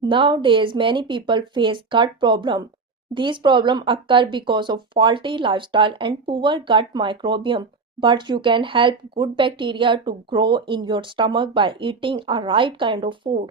Nowadays, many people face gut problem. These problems occur because of faulty lifestyle and poor gut microbiome. But you can help good bacteria to grow in your stomach by eating a right kind of food.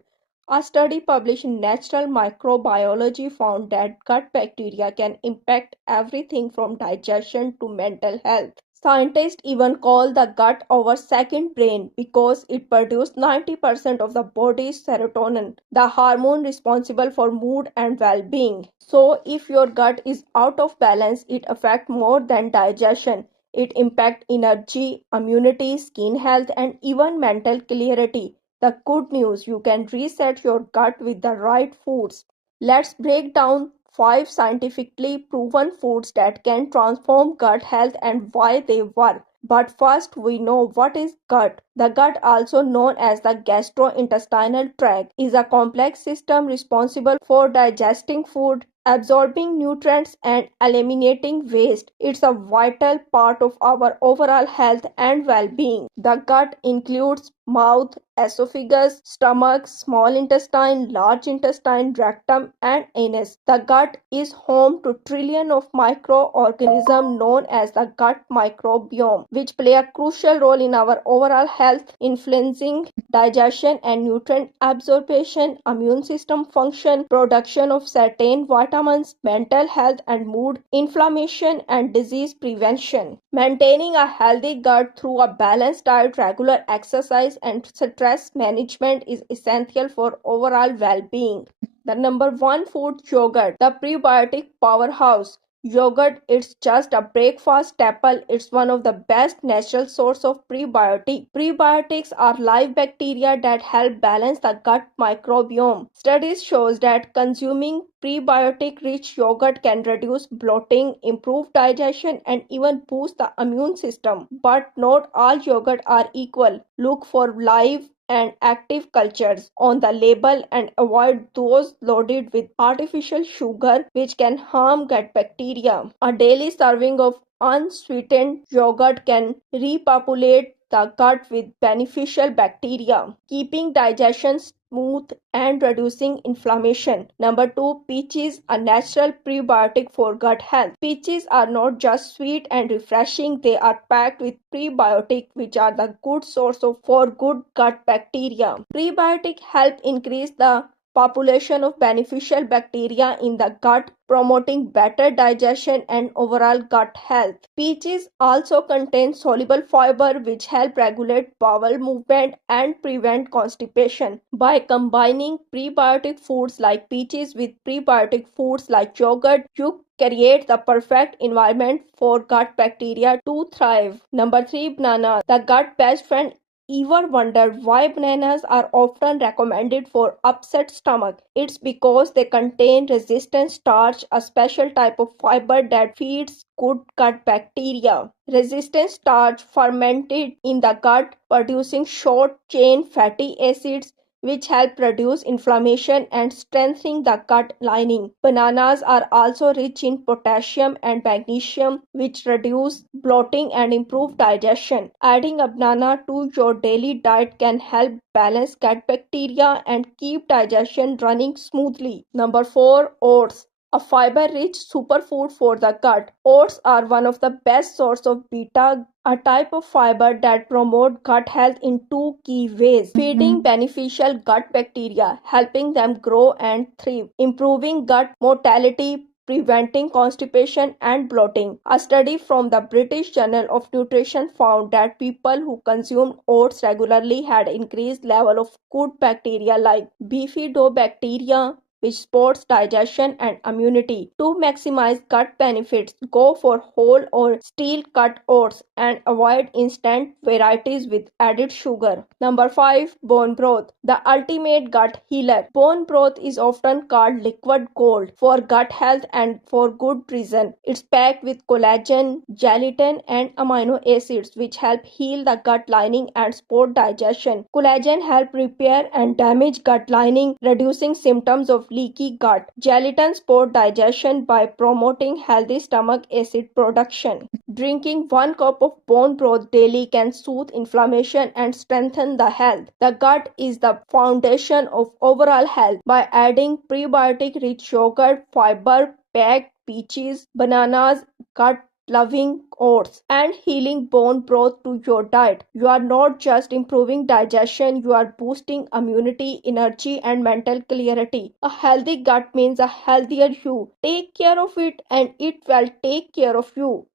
A study published in Natural Microbiology found that gut bacteria can impact everything from digestion to mental health. Scientists even call the gut our second brain because it produces 90% of the body's serotonin, the hormone responsible for mood and well-being. So, if your gut is out of balance, it affects more than digestion. It impacts energy, immunity, skin health, and even mental clarity. The good news, you can reset your gut with the right foods. Let's break down 5 scientifically proven foods that can transform gut health and why they work. But first, we know what is gut. The gut, also known as the gastrointestinal tract, is a complex system responsible for digesting food, absorbing nutrients, and eliminating waste. It's a vital part of our overall health and well being. The gut includes mouth, esophagus, stomach, small intestine, large intestine, rectum, and anus. The gut is home to trillions of microorganisms known as the gut microbiome, which play a crucial role in our overall health, influencing digestion and nutrient absorption, immune system function, production of certain vitamins, mental health and mood, inflammation, and disease prevention. Maintaining a healthy gut through a balanced diet, regular exercise, and stress management is essential for overall well being. The number one food, yogurt, the prebiotic powerhouse. Yogurt is just a breakfast staple. It's one of the best natural source of prebiotic. Prebiotics are live bacteria that help balance the gut microbiome. Studies shows that consuming prebiotic rich yogurt can reduce bloating, improve digestion, and even boost the immune system. But not all yogurt are equal. Look for live and active cultures on the label and avoid those loaded with artificial sugar which can harm gut bacteria. A daily serving of unsweetened yogurt can repopulate the gut with beneficial bacteria, keeping digestion smooth and reducing inflammation. Number 2, peaches, a natural prebiotic for gut health. Peaches are not just sweet and refreshing, they are packed with prebiotic which are the good source of for good gut bacteria. Prebiotic help increase the population of beneficial bacteria in the gut, promoting better digestion and overall gut health. Peaches also contain soluble fiber which help regulate bowel movement and prevent constipation. By combining prebiotic foods like peaches with prebiotic foods like yogurt, you create the perfect environment for gut bacteria to thrive. Number 3, banana, the gut best friend. Ever wonder why bananas are often recommended for upset stomach? It's because they contain resistant starch, a special type of fiber that feeds good gut bacteria. Resistant starch fermented in the gut, producing short chain fatty acids which help reduce inflammation and strengthening the gut lining. Bananas are also rich in potassium and magnesium, which reduce bloating and improve digestion. Adding a banana to your daily diet can help balance gut bacteria and keep digestion running smoothly. Number 4, oats, a fiber-rich superfood for the gut. Oats are one of the best sources of beta, a type of fiber that promote gut health in two key ways: feeding beneficial gut bacteria, helping them grow and thrive, improving gut motility, preventing constipation and bloating. A study from the British Journal of Nutrition found that people who consumed oats regularly had increased level of good bacteria like bifidobacteria, which supports digestion and immunity. To maximize gut benefits, go for whole or steel cut oats and avoid instant varieties with added sugar. Number 5, bone broth, the ultimate gut healer. Bone broth is often called liquid gold for gut health and for good reason. It's packed with collagen, gelatin, and amino acids which help heal the gut lining and support digestion. Collagen helps repair and damage gut lining, reducing symptoms of leaky gut. Gelatin supports digestion by promoting healthy stomach acid production. Drinking 1 cup of bone broth daily can soothe inflammation and strengthen the health. The gut is the foundation of overall health. By adding prebiotic rich yogurt, fiber, packed peaches, bananas, gut loving oats, and healing bone broth to your diet, you are not just improving digestion, you are boosting immunity, energy, and mental clarity. A healthy gut means a healthier you. Take care of it, and it will take care of you.